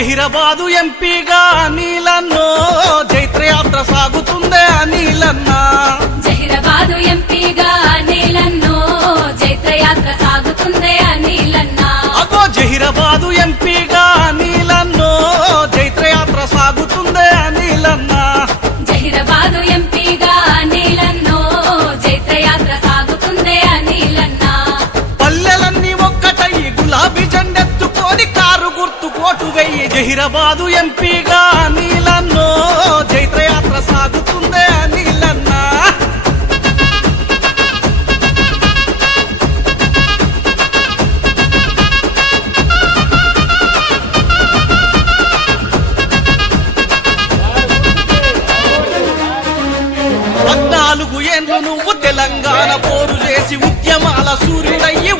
జహీరాబాదు ఎంపీగా నీలన్నో జైత్రయాత్ర సాగుతుందే నీలన్న. వెయ్యి ఎంపీగా నీలన్నో జైత్రయాత్ర సాగుతుందే నీలన్న. పద్నాలుగు ఏండ్లు నువ్వు తెలంగాణ పోరు చేసి ఉద్యమాల సూర్యుడయ్యి